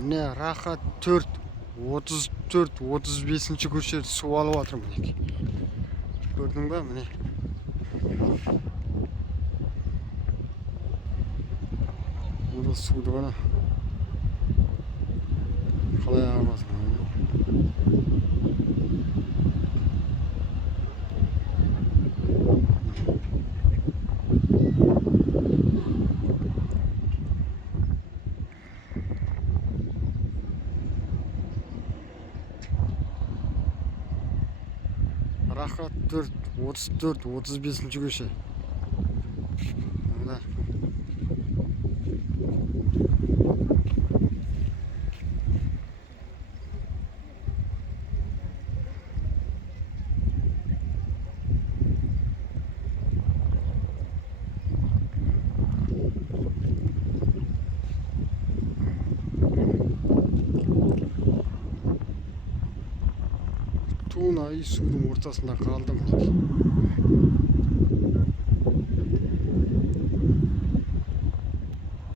Міне Рахат 4, 34, 35-ші көшеде су алып жатыр мінеки. Көрдің ба міне. Burada суды ғана қалай ағып жатыр. Рахат 4, 34, 35-ші көше. Мына туына үй судың ортасында қалды мінеки.